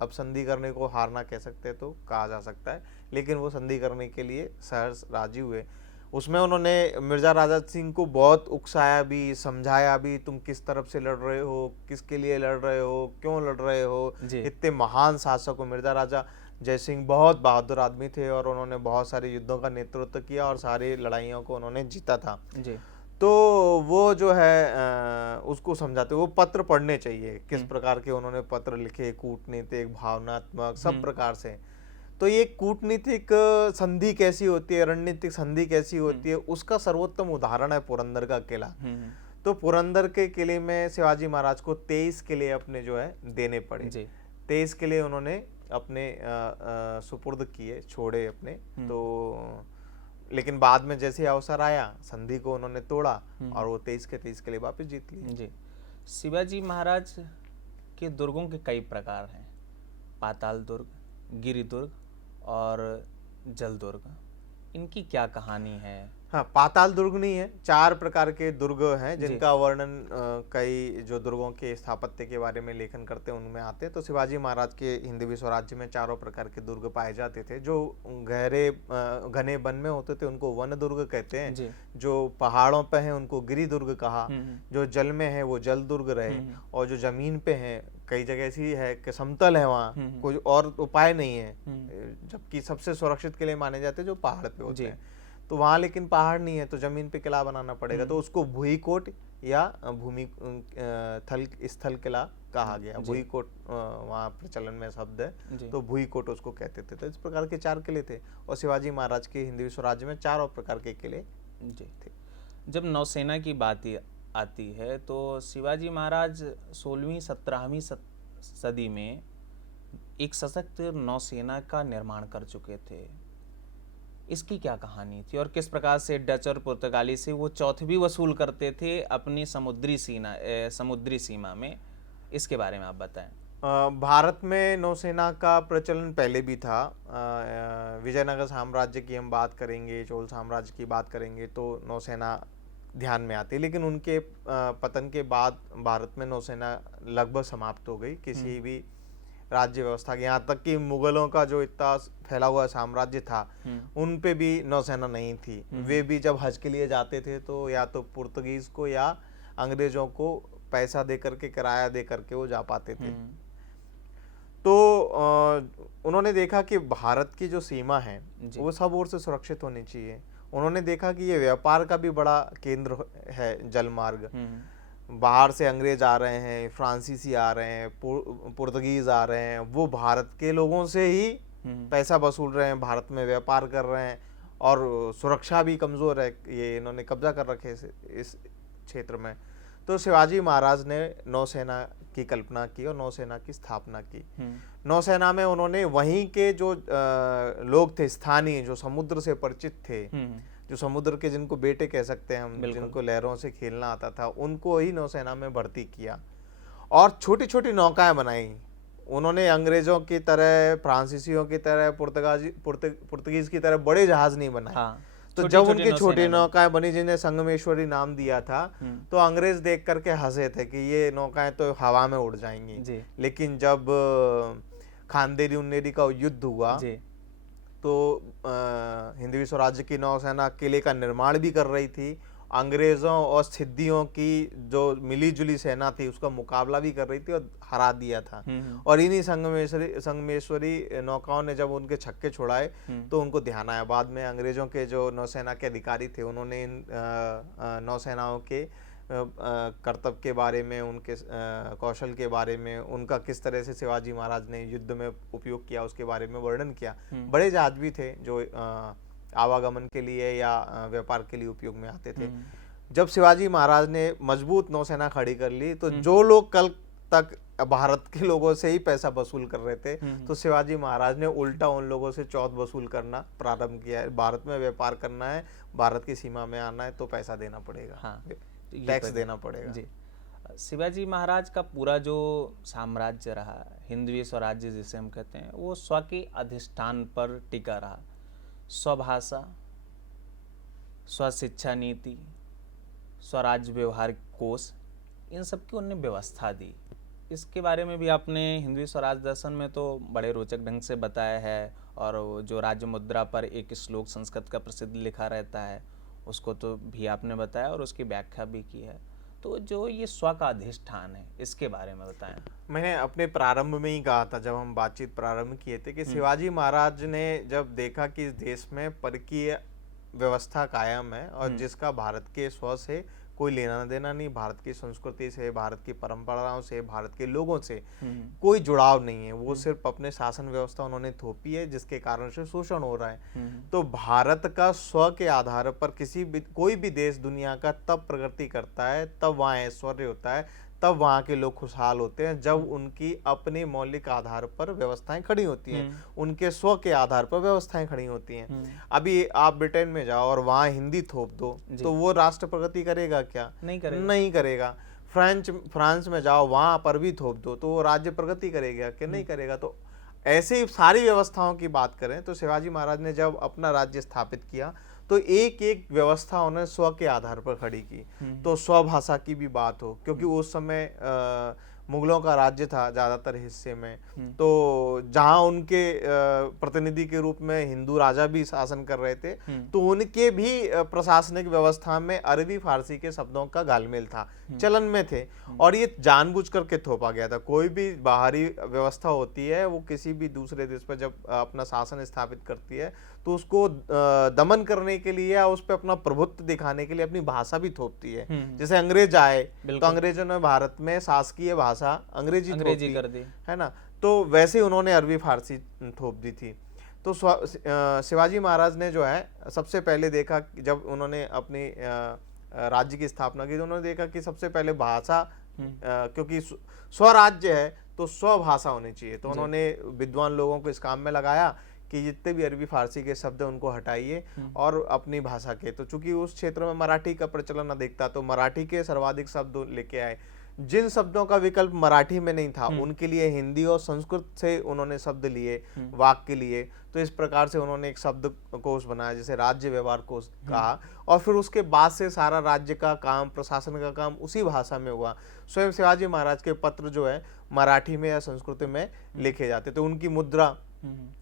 अब संधि करने को हारना कह सकते तो कहा जा सकता है, लेकिन वो संधि करने के लिए सहर्ष राजी हुए। उसमें उन्होंने मिर्जा राजा सिंह को बहुत उकसाया भी, समझाया भी, तुम किस तरफ से लड़ रहे हो, किसके लिए लड़ रहे हो, क्यों लड़ रहे हो, इतने महान शासक हो। मिर्जा राजा जय सिंह बहुत बहादुर आदमी थे और उन्होंने बहुत सारे युद्धों का नेतृत्व किया और सारी लड़ाइयों को उन्होंने जीता था जी। तो वो जो है उसको समझाते, वो पत्र पढ़ने चाहिए, किस प्रकार के उन्होंने पत्र लिखे, कूटनीतिक, भावनात्मक, सब प्रकार से। तो ये कूटनीतिक संधि कैसी होती है, रणनीतिक संधि कैसी होती है, उसका सर्वोत्तम उदाहरण है पुरंदर का किला। तो पुरंदर के किले में शिवाजी महाराज को 23 किले अपने जो है देने पड़े। 23 किले उन्होंने अपने सुपुर्द किए, छोड़े अपने। तो लेकिन बाद में जैसे अवसर आया, संधि को उन्होंने तोड़ा और वो 23 के 23 किले वापस जीत लिए। जी, शिवाजी महाराज के दुर्गों के कई प्रकार हैं, पाताल दुर्ग, गिरि दुर्ग और जल दुर्ग। इनकी क्या कहानी है? हाँ, पाताल दुर्ग नहीं है, 4 प्रकार के दुर्ग हैं जिनका वर्णन कई जो दुर्गों के स्थापत्य के बारे में लेखन करते हैं उनमें आते हैं। तो शिवाजी महाराज के हिंदवी स्वराज्य में 4 प्रकार के दुर्ग पाए जाते थे। जो गहरे घने वन में होते थे उनको वन दुर्ग कहते हैं, जो पहाड़ों पे हैं उनको गिरि दुर्ग कहा, जो जल में है वो जल दुर्ग रहे, और जो जमीन पे है, कई जगह ऐसी है कि समतल है, वहाँ कोई और उपाय नहीं है, जबकि सबसे सुरक्षित किले माने जाते हैं जो पहाड़ पे होते हैं। तो वहाँ लेकिन पहाड़ नहीं है, तो जमीन पे किला बनाना पड़ेगा, तो उसको भूईकोट या भूमि स्थल किला कहा गया। भूईकोट वहाँ प्रचलन में शब्द है, तो भूईकोट उसको कहते थे। तो इस प्रकार के 4 किले थे, और शिवाजी महाराज के हिंदवी स्वराज्य में 4 प्रकार के किले थे। जब नौसेना की बात आती है तो शिवाजी महाराज 16वीं 17वीं सदी में एक सशक्त नौसेना का निर्माण कर चुके थे। इसकी क्या कहानी थी और किस प्रकार से डच और पुर्तगाली से वो चौथवी वसूल करते थे अपनी समुद्री सीमा में? इसके बारे में आप बताएं। भारत में नौसेना का प्रचलन पहले भी था। विजयनगर साम्राज्य की हम बात करेंगे, चोल साम्राज्य की बात करेंगे तो नौसेना ध्यान में आती है, लेकिन उनके पतन के बाद भारत में नौसेना लगभग समाप्त हो गई। किसी भी राज्य व्यवस्था की, यहाँ तक कि मुगलों का जो इतना फैला हुआ साम्राज्य था उन पे भी नौसेना नहीं थी। वे भी जब हज के लिए जाते थे तो या तो पुर्तगीज को या अंग्रेजों को पैसा दे करके, किराया दे करके वो जा पाते थे। तो उन्होंने देखा कि भारत की जो सीमा है वो सब ओर से सुरक्षित होनी चाहिए। उन्होंने देखा कि ये व्यापार का भी बड़ा केंद्र है, जलमार्ग। बाहर से अंग्रेज आ रहे हैं, फ्रांसीसी आ रहे हैं, पुर्तगीज आ रहे हैं, वो भारत के लोगों से ही पैसा वसूल रहे हैं, भारत में व्यापार कर रहे हैं, और सुरक्षा भी कमज़ोर है, ये इन्होंने कब्जा कर रखे इस क्षेत्र में। तो शिवाजी महाराज ने नौसेना की कल्पना की और नौसेना की स्थापना की। नौसेना में उन्होंने वहीं के जो लोग थे, स्थानीय, जो समुद्र से परिचित थे, जो समुद्र के जिनको बेटे कह सकते हैं हम, जिनको लहरों से खेलना आता था, उनको ही नौसेना में भर्ती किया और छोटी छोटी नौकाएं बनाई। उन्होंने अंग्रेजों की तरह, फ्रांसीसियों की तरह, पुर्तगीज की तरह बड़े जहाज नहीं बनाए। तो जब उनकी छोटी नौकाएं बनी जिन्हें संगमेश्वरी नाम दिया था, तो अंग्रेज देख करके हंसे थे कि ये नौकाएं तो हवा में उड़ जाएंगी। लेकिन जब खानदेरी उन्नेरी का युद्ध हुआ तो हिंदवी स्वराज्य की नौसेना किले का निर्माण भी कर रही थी, अंग्रेजों और सिद्धियों की जो मिली जुली सेना थी उसका मुकाबला भी कर रही थी और हरा दिया था। और इन्हीं संगमेश्वरी नौकाओं ने जब उनके छक्के छुड़ाए तो उनको ध्यान आया। बाद में अंग्रेजों के जो नौसेना के अधिकारी थे उन्होंने इन नौसेनाओं के कर्तव्य के बारे में, उनके कौशल के बारे में, उनका किस तरह से शिवाजी महाराज ने युद्ध में उपयोग किया उसके बारे में वर्णन किया। बड़े जहाज भी थे जो आवागमन के लिए या व्यापार के लिए उपयोग में आते थे। जब शिवाजी महाराज ने मजबूत नौसेना खड़ी कर ली तो जो लोग कल तक भारत के लोगों से ही पैसा वसूल कर रहे थे, तो शिवाजी महाराज ने उल्टा उन लोगों से चौथ वसूल करना प्रारंभ किया है। भारत में व्यापार करना है, भारत की सीमा में आना है तो पैसा देना पड़ेगा, टैक्स देना पड़ेगा। जी, शिवाजी महाराज का पूरा जो साम्राज्य रहा, हिंदवी स्वराज्य जिसे हम कहते हैं, वो स्व के अधिष्ठान पर टिका रहा। स्वभाषा, स्व शिक्षा नीति, स्वराज्य व्यवहार कोष, इन सब की उन्होंने व्यवस्था दी। इसके बारे में भी आपने हिंदवी स्वराज दर्शन में तो बड़े रोचक ढंग से बताया है, और जो राज्य मुद्रा पर एक श्लोक संस्कृत का प्रसिद्ध लिखा रहता है उसको तो भी आपने बताया और उसकी व्याख्या भी की है। तो जो ये स्व का अधिष्ठान है इसके बारे में बताएं। मैंने अपने प्रारंभ में ही कहा था, जब हम बातचीत प्रारंभ किए थे, कि शिवाजी महाराज ने जब देखा कि इस देश में परकीय व्यवस्था कायम है और जिसका भारत के स्व से कोई लेना देना नहीं, भारत की संस्कृति से, भारत की परंपराओं से, भारत के लोगों से कोई जुड़ाव नहीं है। वो सिर्फ अपने शासन व्यवस्था उन्होंने थोपी है, जिसके कारण से शोषण हो रहा है। तो भारत का स्व के आधार पर कोई भी देश दुनिया का तब प्रगति करता है, तब वहाँ ऐश्वर्य होता है, तब वहाँ के लोग खुशहाल होते हैं जब उनकी अपने मौलिक आधार पर व्यवस्थाएं खड़ी होती हैं, उनके स्व के आधार पर व्यवस्थाएं खड़ी होती हैं। अभी आप ब्रिटेन में जाओ और वहाँ हिंदी थोप दो तो वो राष्ट्र प्रगति करेगा क्या? नहीं करेगा। फ्रांस में जाओ, वहाँ पर भी थोप दो तो वो राज्य प्रगति करेगा क्या? नहीं करेगा। तो ऐसे ही सारी व्यवस्थाओं की बात करें तो शिवाजी महाराज ने जब अपना राज्य स्थापित किया तो एक एक व्यवस्था उन्होंने स्व के आधार पर खड़ी की। तो स्वभाषा की भी बात हो, क्योंकि उस समय मुगलों का राज्य था ज्यादातर हिस्से में, तो जहां उनके प्रतिनिधि के रूप में हिंदू राजा भी शासन कर रहे थे, तो उनके भी प्रशासनिक व्यवस्था में अरबी फारसी के शब्दों का घालमेल था, चलन में थे, और ये जानबूझ करके थोपा गया था। कोई भी बाहरी व्यवस्था होती है वो किसी भी दूसरे देश पर जब अपना शासन स्थापित करती है तो उसको दमन करने के लिए या उस पर अपना प्रभुत्व दिखाने के लिए अपनी भाषा भी थोपती है। जैसे अंग्रेज आए तो अंग्रेजों ने भारत में शासकीय भाषा अंग्रेजी कर दी, है ना, तो वैसे उन्होंने अरबी फारसी थोप दी थी। तो शिवाजी महाराज ने जो है सबसे पहले देखा, जब उन्होंने अपनी राज्य की स्थापना की तो उन्होंने देखा कि सबसे पहले भाषा, क्योंकि स्वराज्य है तो स्वभाषा होनी चाहिए, तो उन्होंने विद्वान लोगों को इस काम में लगाया कि जितने भी अरबी फारसी के शब्द हैं उनको हटाइए और अपनी भाषा के, तो चूंकि उस क्षेत्र में मराठी का प्रचलन अधिक था तो मराठी के सर्वाधिक शब्द लेके आए। जिन शब्दों का विकल्प मराठी में नहीं था उनके लिए हिंदी और संस्कृत से उन्होंने शब्द लिए, वाक्य लिए। तो इस प्रकार से उन्होंने एक शब्द कोश बनाया जिसे राज्य व्यवहार कोश कहा, और फिर उसके बाद से सारा राज्य का काम, प्रशासन का काम उसी भाषा में हुआ। स्वयं शिवाजी महाराज के पत्र जो है मराठी में या संस्कृत में लिखे जाते थे। उनकी मुद्रा,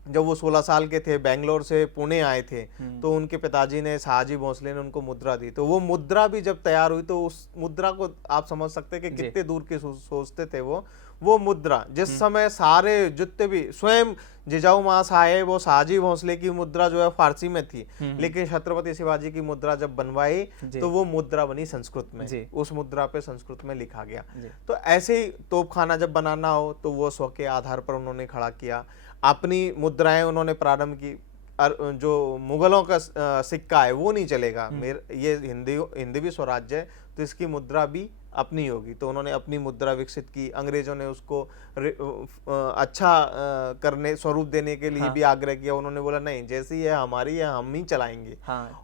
जब वो 16 साल के थे, बेंगलोर से पुणे आए थे, तो उनके पिताजी ने, शाहजी भोसले ने उनको मुद्रा दी। तो वो मुद्रा भी जब तैयार हुई तो उस मुद्रा को आप समझ सकते हैं कि कितने दूर की सोचते थे वो मुद्रा। जिस समय सारे जितने भी, स्वयं जिजाऊ महासाहेब वो शाहजी भोसले की मुद्रा जो है फारसी में थी, लेकिन छत्रपति शिवाजी की मुद्रा जब बनवाई तो वो मुद्रा बनी संस्कृत में, उस मुद्रा पे संस्कृत में लिखा गया। तो ऐसे ही तोपखाना जब बनाना हो तो वो स्व के आधार पर उन्होंने खड़ा किया। अपनी मुद्राएं उन्होंने प्रारंभ की। जो मुगलों का सिक्का है वो नहीं चलेगा, ये हिंदवी स्वराज्य है तो इसकी मुद्रा भी अपनी होगी, तो उन्होंने अपनी मुद्रा विकसित की। अंग्रेजों ने उसको अच्छा करने, स्वरूप देने के लिए भी आग्रह किया। उन्होंने बोला नहीं, जैसी है हमारी है, हम ही चलाएंगे।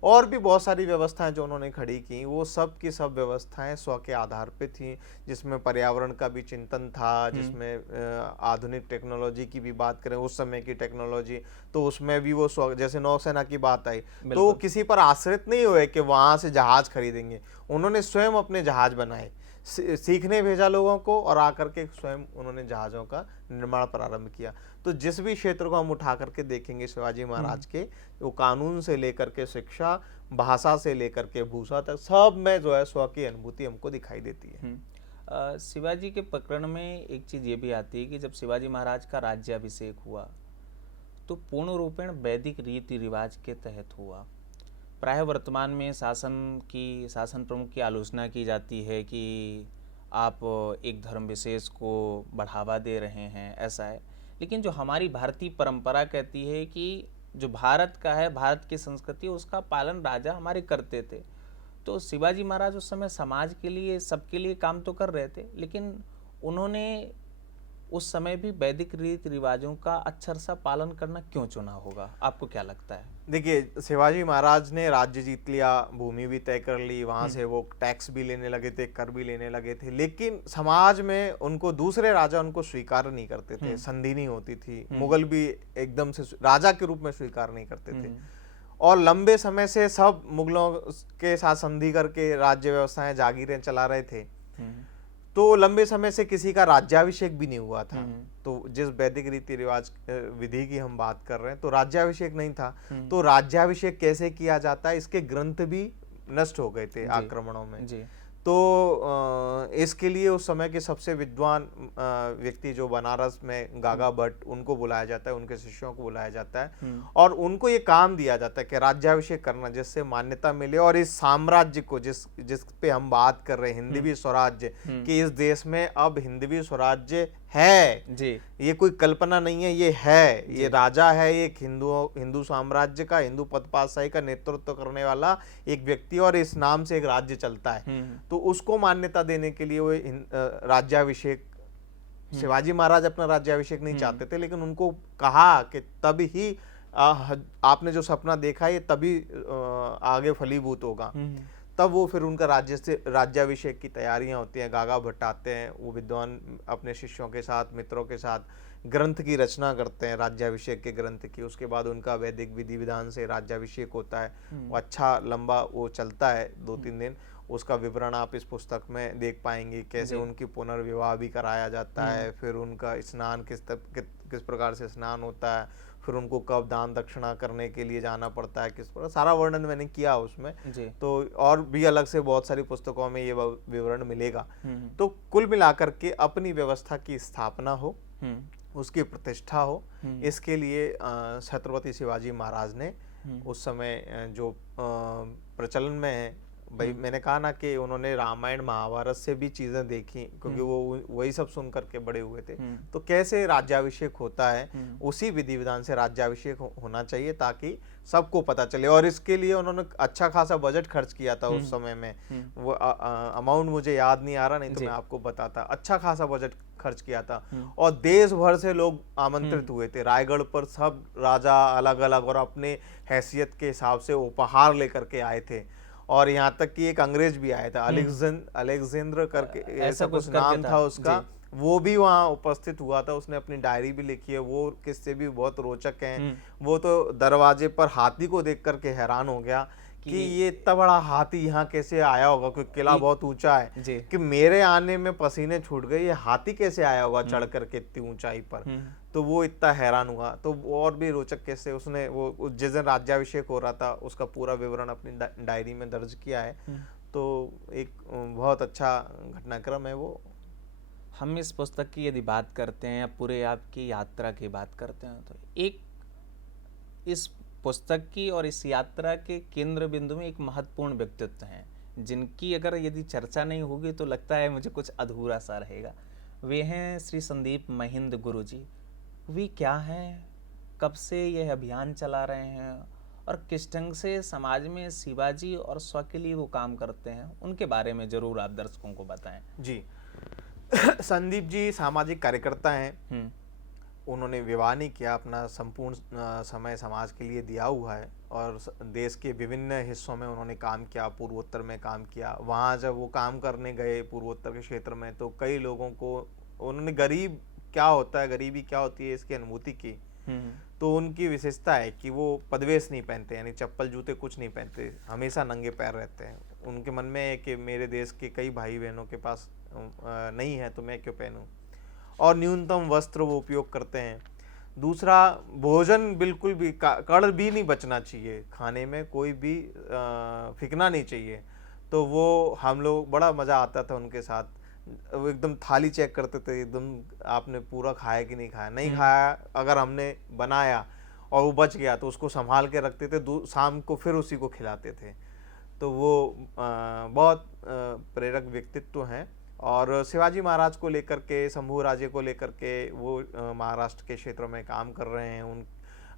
और भी बहुत सारी व्यवस्थाएं जो उन्होंने खड़ी की, वो सब की सब व्यवस्थाएं स्व के आधार पे थी, जिसमें पर्यावरण का भी चिंतन था, जिसमें आधुनिक टेक्नोलॉजी की भी बात करें, उस समय की टेक्नोलॉजी, तो उसमें भी वो जैसे नौसेना की बात आई तो वो किसी पर आश्रित नहीं हुए कि वहां से जहाज खरीदेंगे। उन्होंने स्वयं अपने जहाज बनाए, सीखने भेजा लोगों को, और आकर के स्वयं उन्होंने जहाजों का निर्माण प्रारंभ किया। तो जिस भी क्षेत्र को हम उठा करके देखेंगे शिवाजी महाराज के, वो कानून से लेकर के शिक्षा, भाषा से लेकर के भूषा तक, सब में जो है स्व की अनुभूति हमको दिखाई देती है। शिवाजी के प्रकरण में एक चीज ये भी आती है कि जब शिवाजी महाराज का राज्याभिषेक हुआ तो पूर्ण रूपेण वैदिक रीति रिवाज के तहत हुआ। प्राय वर्तमान में शासन प्रमुख की आलोचना की जाती है कि आप एक धर्म विशेष को बढ़ावा दे रहे हैं, ऐसा है। लेकिन जो हमारी भारतीय परंपरा कहती है कि जो भारत का है, भारत की संस्कृति, उसका पालन राजा हमारे करते थे। तो शिवाजी महाराज उस समय समाज के लिए, सबके लिए काम तो कर रहे थे, लेकिन उन्होंने उस समय भी वैदिक रीति रिवाजों का अक्षर सा पालन करना क्यों चुना होगा, आपको क्या लगता है? देखिए, शिवाजी महाराज ने राज्य जीत लिया, भूमि भी तय कर ली, वहां से वो टैक्स भी लेने लगे थे, कर भी लेने लगे थे, लेकिन समाज में उनको दूसरे राजा उनको स्वीकार नहीं करते थे, संधि नहीं होती थी। मुगल भी एकदम से राजा के रूप में स्वीकार नहीं करते थे, और लंबे समय से सब मुगलों के साथ संधि करके राज्य व्यवस्थाएं, जागीरें चला रहे थे। तो लंबे समय से किसी का राज्याभिषेक भी नहीं हुआ था। तो जिस वैदिक रीति रिवाज विधि की हम बात कर रहे हैं, तो राज्याभिषेक नहीं था। तो राज्याभिषेक कैसे किया जाता है, इसके ग्रंथ भी नष्ट हो गए थे आक्रमणों में। तो इसके लिए उस समय के सबसे विद्वान व्यक्ति जो बनारस में गागा भट्ट, उनको बुलाया जाता है, उनके शिष्यों को बुलाया जाता है और उनको ये काम दिया जाता है कि राज्याभिषेक करना, जिससे मान्यता मिले और इस साम्राज्य को जिस पे हम बात कर रहे हैं, हिंदवी स्वराज्य, कि इस देश में अब हिंदवी स्वराज्य है जी, ये कोई कल्पना नहीं है, ये है, ये राजा है एक हिंदू साम्राज्य का, हिंदू पदपातशाही का नेतृत्व करने वाला एक व्यक्ति और इस नाम से एक राज्य चलता है। तो उसको मान्यता देने के लिए वो राज्याभिषेक, शिवाजी महाराज अपना राज्याभिषेक नहीं चाहते थे, लेकिन उनको कहा कि तब ही आपने जो सपना देखा है तभी आगे फलीभूत होगा। तब वो फिर उनका राज्याभिषेक की तैयारियां होती हैं, गागा भट्ट आते हैं, वो विद्वान अपने शिष्यों के साथ, मित्रों के साथ ग्रंथ की रचना करते हैं, राज्याभिषेक के ग्रंथ की। उसके बाद उनका वैदिक विधि विधान से राज्याभिषेक होता है, वो अच्छा लंबा वो चलता है 2-3 दिन। उसका विवरण आप इस पुस्तक में देख पाएंगे, कैसे उनकी पुनर्विवाह भी कराया जाता है, फिर उनका स्नान किस प्रकार से स्नान होता है, फिर उनको कब दान दक्षिणा करने के लिए जाना पड़ता है, किस प्रकार, सारा वर्णन मैंने किया उसमें जी। तो और भी अलग से बहुत सारी पुस्तकों में ये विवरण मिलेगा। तो कुल मिलाकर के अपनी व्यवस्था की स्थापना हो, उसकी प्रतिष्ठा हो, इसके लिए छत्रपति शिवाजी महाराज ने उस समय जो प्रचलन में है, भाई मैंने कहा ना कि उन्होंने रामायण महाभारत से भी चीजें देखी, क्योंकि वो वही सब सुन करके बड़े हुए थे। तो कैसे राज्याभिषेक होता है, उसी विधि विधान से राज्याभिषेक होना चाहिए ताकि सबको पता चले। और इसके लिए उन्होंने अच्छा खासा बजट खर्च किया था उस समय में, वो अमाउंट मुझे याद नहीं आ रहा, नहीं तो मैं आपको बताता। अच्छा खासा बजट खर्च किया था और देश भर से लोग आमंत्रित हुए थे। रायगढ़ पर सब राजा अलग अलग और अपने हैसियत के हिसाब से उपहार लेकर के आए थे। और यहाँ तक कि एक अंग्रेज भी आया था, अलेक्जेंद्र करके ऐसा कुछ नाम था उसका, वो भी वहाँ उपस्थित हुआ था। उसने अपनी डायरी भी लिखी है, वो किस्से भी बहुत रोचक हैं। वो तो दरवाजे पर हाथी को देख करके हैरान हो गया कि ये इतना बड़ा हाथी यहाँ कैसे आया होगा, क्योंकि किला बहुत ऊंचा है, कि मेरे आने में पसीने छूट गए, ये हाथी कैसे आया होगा चढ़ करके इतनी ऊंचाई पर। तो वो इतना हैरान हुआ। तो और भी रोचक कैसे उसने वो जिस दिन राज्याभिषेक हो रहा था उसका पूरा विवरण अपनी डायरी में दर्ज किया है। तो एक बहुत अच्छा घटनाक्रम है वो। हम इस पुस्तक की यदि बात करते हैं या पूरे आपकी यात्रा की बात करते हैं, तो एक इस पुस्तक की और इस यात्रा के केंद्र बिंदु में एक महत्वपूर्ण व्यक्तित्व हैं, जिनकी अगर यदि चर्चा नहीं होगी तो लगता है मुझे कुछ अधूरा सा रहेगा। वे हैं श्री संदीप महिंद गुरु जी। वे क्या हैं, कब से यह अभियान चला रहे हैं और किस ढंग से समाज में शिवाजी और स्व के लिए वो काम करते हैं, उनके बारे में जरूर आप दर्शकों को बताएं। जी संदीप जी सामाजिक कार्यकर्ता हैं। उन्होंने विवाह नहीं किया, अपना संपूर्ण समय समाज के लिए दिया हुआ है और देश के विभिन्न हिस्सों में उन्होंने काम किया। पूर्वोत्तर में काम किया। वहाँ जब वो काम करने गए पूर्वोत्तर के क्षेत्र में, तो कई लोगों को उन्होंने गरीबी क्या होती है इसकी अनुभूति की। तो उनकी विशेषता है कि वो पदवेश नहीं पहनते, यानी चप्पल जूते कुछ नहीं पहनते, हमेशा नंगे पैर रहते हैं। उनके मन में है कि मेरे देश के कई भाई बहनों के पास नहीं है तो मैं क्यों पहनूं। और न्यूनतम वस्त्र वो उपयोग करते हैं। दूसरा, भोजन बिल्कुल भी कड़ भी नहीं बचना चाहिए, खाने में कोई भी फिकना नहीं चाहिए। तो वो हम लोग बड़ा मज़ा आता था उनके साथ। वो एकदम थाली चेक करते थे, एकदम आपने पूरा खाया कि नहीं खाया। नहीं खाया अगर हमने बनाया और वो बच गया तो उसको संभाल के रखते थे, शाम को फिर उसी को खिलाते थे। तो वो बहुत प्रेरक व्यक्तित्व हैं। और शिवाजी महाराज को लेकर के, शंभू राजे को लेकर के वो महाराष्ट्र के क्षेत्रों में काम कर रहे हैं। उन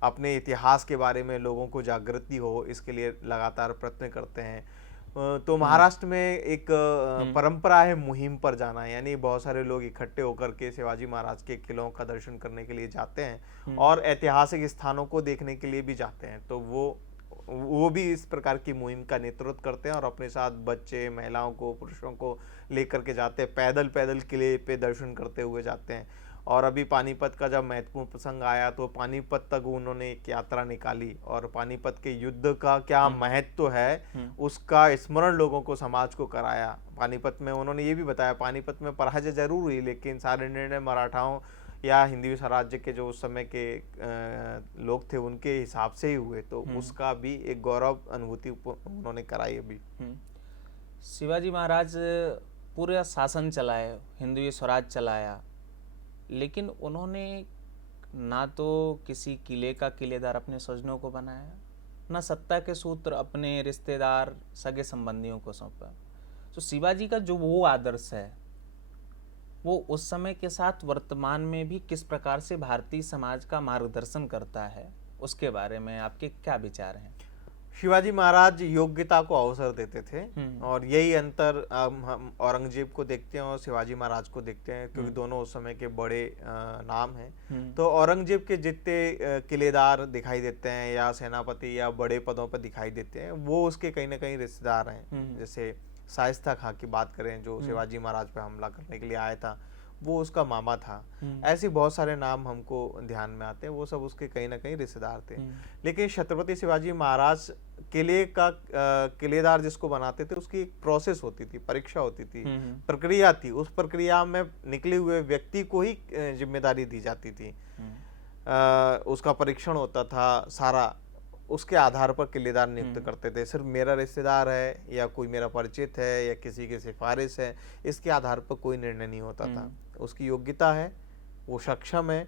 अपने इतिहास के बारे में लोगों को जागृति हो, इसके लिए लगातार प्रयत्न करते हैं। तो महाराष्ट्र में एक परंपरा है मुहिम पर जाना, यानी बहुत सारे लोग इकट्ठे होकर के शिवाजी महाराज के किलों का दर्शन करने के लिए जाते हैं और ऐतिहासिक स्थानों को देखने के लिए भी जाते हैं। तो वो भी इस प्रकार की मुहिम का नेतृत्व करते हैं और अपने साथ बच्चे, महिलाओं को, पुरुषों को लेकर के जाते हैं। पैदल पैदल किले पे दर्शन करते हुए जाते हैं। और अभी पानीपत का जब महत्वपूर्ण प्रसंग आया तो पानीपत तक उन्होंने एक यात्रा निकाली और पानीपत के युद्ध का क्या महत्व है उसका स्मरण लोगों को, समाज को कराया। पानीपत में उन्होंने ये भी बताया, पानीपत में पराजय जरूर हुई लेकिन सारे निर्णय मराठाओं या हिंदवी स्वराज्य के जो उस समय के लोग थे उनके हिसाब से ही हुए। तो उसका भी एक गौरव अनुभूति उन्होंने कराई। अभी शिवाजी महाराज पूरा शासन चलाए, हिंदवी स्वराज चलाया, लेकिन उन्होंने ना तो किसी किले का किलेदार अपने स्वजनों को बनाया, ना सत्ता के सूत्र अपने रिश्तेदार सगे संबंधियों को सौंपा। तो शिवाजी का जो वो आदर्श है वो उस समय के साथ वर्तमान में भी किस प्रकार से भारतीय समाज का मार्गदर्शन करता है, उसके बारे में आपके क्या विचार हैं? शिवाजी महाराज योग्यता को अवसर देते थे, और यही अंतर हम औरंगजेब को देखते हैं और शिवाजी महाराज को देखते हैं, क्योंकि दोनों उस समय के बड़े नाम हैं। तो औरंगजेब के जितने किलेदार दिखाई देते हैं या सेनापति या बड़े पदों पर दिखाई देते हैं, वो उसके कहीं ना कहीं रिश्तेदार हैं। जैसे शाइस्ता खां की बात करें, जो शिवाजी महाराज पे हमला करने के लिए आया था, वो उसका मामा था। ऐसे बहुत सारे नाम हमको ध्यान में आते हैं, वो सब उसके कहीं ना कहीं रिश्तेदार थे। लेकिन छत्रपति शिवाजी महाराज किले का किलेदार जिसको बनाते थे, उसकी एक प्रोसेस होती थी, परीक्षा होती थी, प्रक्रिया थी। उस प्रक्रिया में निकले हुए व्यक्ति को ही जिम्मेदारी दी जाती थी, उसका परीक्षण होता था सारा, उसके आधार पर किलेदार नियुक्त करते थे। सिर्फ मेरा रिश्तेदार है या कोई मेरा परिचित है या किसी की सिफारिश है, इसके आधार पर कोई निर्णय नहीं होता था। उसकी योग्यता है, वो सक्षम है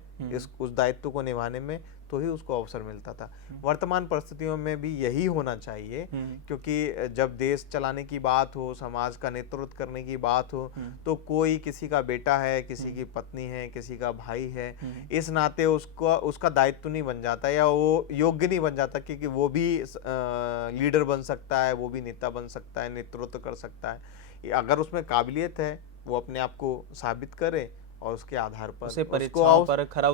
उस दायित्व को निभाने में, तो ही उसको अवसर मिलता था। वर्तमान परिस्थितियों में भी यही होना चाहिए, क्योंकि जब देश चलाने की बात हो, समाज का नेतृत्व करने की बात हो, तो कोई किसी का बेटा है, किसी की पत्नी है, किसी का भाई है, इस नाते उसका दायित्व नहीं बन जाता या वो योग्य नहीं बन जाता, क्योंकि वो भी लीडर बन सकता है, वो भी नेता बन सकता है, नेतृत्व कर सकता है। अगर उसमें काबिलियत है, वो अपने आप को साबित करे और उसके आधार पर उसे परीक्षाओं पर खरा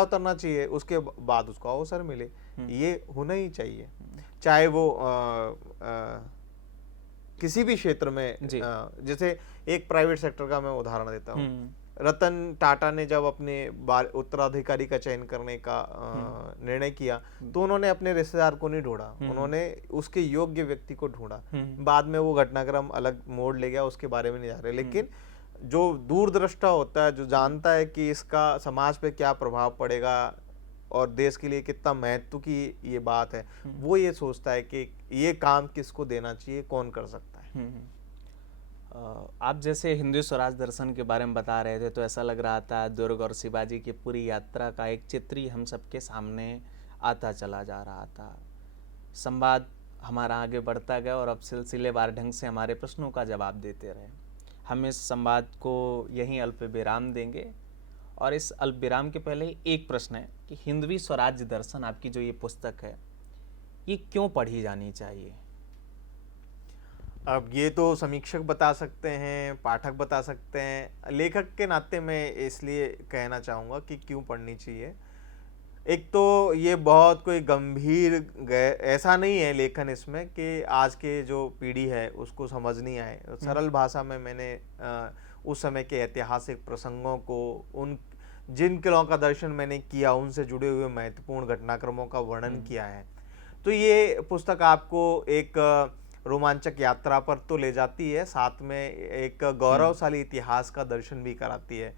उतरना चाहिए, उसके बाद उसको अवसर मिले। ये होना ही चाहिए, चाहे वो किसी भी क्षेत्र में। जैसे एक प्राइवेट सेक्टर का मैं उदाहरण देता हूँ। रतन टाटा ने जब अपने उत्तराधिकारी का चयन करने का निर्णय किया, तो उन्होंने अपने रिश्तेदार को नहीं ढूंढा, उन्होंने उसके योग्य व्यक्ति को ढूंढा। बाद में वो घटनाक्रम अलग मोड़ ले गया, उसके बारे में नहीं जा रहे। लेकिन जो दूरदृष्टा होता है, जो जानता है कि इसका समाज पे क्या प्रभाव पड़ेगा और देश के लिए कितना महत्व की ये बात है, वो ये सोचता है कि ये काम किसको देना चाहिए, कौन कर सकता है। आप जैसे हिंदू स्वराज दर्शन के बारे में बता रहे थे, तो ऐसा लग रहा था दुर्ग और शिवाजी की पूरी यात्रा का एक चित्र ही हम सबके सामने आता चला जा रहा था। संवाद हमारा आगे बढ़ता गया और अब सिलसिलेवार ढंग से हमारे प्रश्नों का जवाब देते रहे। हम इस संवाद को यहीं अल्प विराम देंगे, और इस अल्प विराम के पहले एक प्रश्न है कि हिंदवी स्वराज दर्शन, आपकी जो ये पुस्तक है, ये क्यों पढ़ी जानी चाहिए? अब ये तो समीक्षक बता सकते हैं, पाठक बता सकते हैं। लेखक के नाते मैं इसलिए कहना चाहूँगा कि क्यों पढ़नी चाहिए। एक तो ये बहुत कोई गंभीर ऐसा नहीं है लेखन इसमें कि आज के जो पीढ़ी है उसको समझ नहीं आए। सरल भाषा में मैंने उस समय के ऐतिहासिक प्रसंगों को, उन जिन किलों का दर्शन मैंने किया, उनसे जुड़े हुए महत्वपूर्ण घटनाक्रमों का वर्णन किया है। तो ये पुस्तक आपको एक रोमांचक यात्रा पर तो ले जाती है, साथ में एक गौरवशाली इतिहास का दर्शन भी कराती है,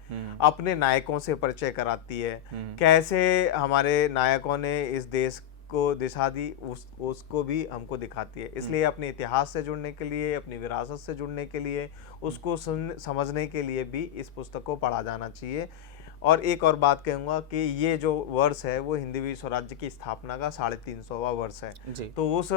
अपने नायकों से परिचय कराती है, कैसे हमारे नायकों ने इस देश को दिशा दी, उसको भी हमको दिखाती है। इसलिए अपने इतिहास से जुड़ने के लिए, अपनी विरासत से जुड़ने के लिए, उसको समझने के लिए भी इस पुस्तक को पढ़ा जाना चाहिए। और एक और बात कहूँगा कि ये जो वर्ष है वो हिंदवी स्वराज्य की स्थापना का 350वां वर्ष है। तो उस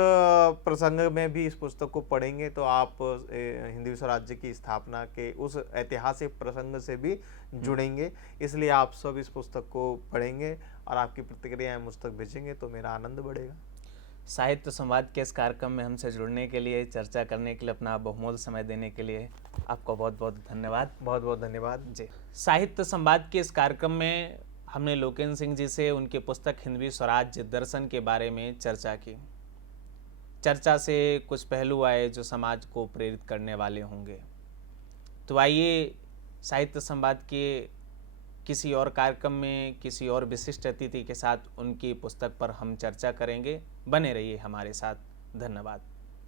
प्रसंग में भी इस पुस्तक को पढ़ेंगे तो आप हिंदवी स्वराज्य की स्थापना के उस ऐतिहासिक प्रसंग से भी जुड़ेंगे। इसलिए आप सब इस पुस्तक को पढ़ेंगे और आपकी प्रतिक्रियाएं मुझ तक भेजेंगे तो मेरा आनंद बढ़ेगा। साहित्य संवाद के इस कार्यक्रम में हमसे जुड़ने के लिए, चर्चा करने के लिए, अपना बहुमूल्य समय देने के लिए आपको बहुत बहुत धन्यवाद। बहुत बहुत धन्यवाद जी। साहित्य संवाद के इस कार्यक्रम में हमने लोकेन्द्र सिंह जी से उनकी पुस्तक हिंदवी स्वराज दर्शन के बारे में चर्चा की। चर्चा से कुछ पहलू आए जो समाज को प्रेरित करने वाले होंगे। तो आइए साहित्य संवाद के किसी और कार्यक्रम में किसी और विशिष्ट अतिथि के साथ उनकी पुस्तक पर हम चर्चा करेंगे। बने रहिए हमारे साथ। धन्यवाद।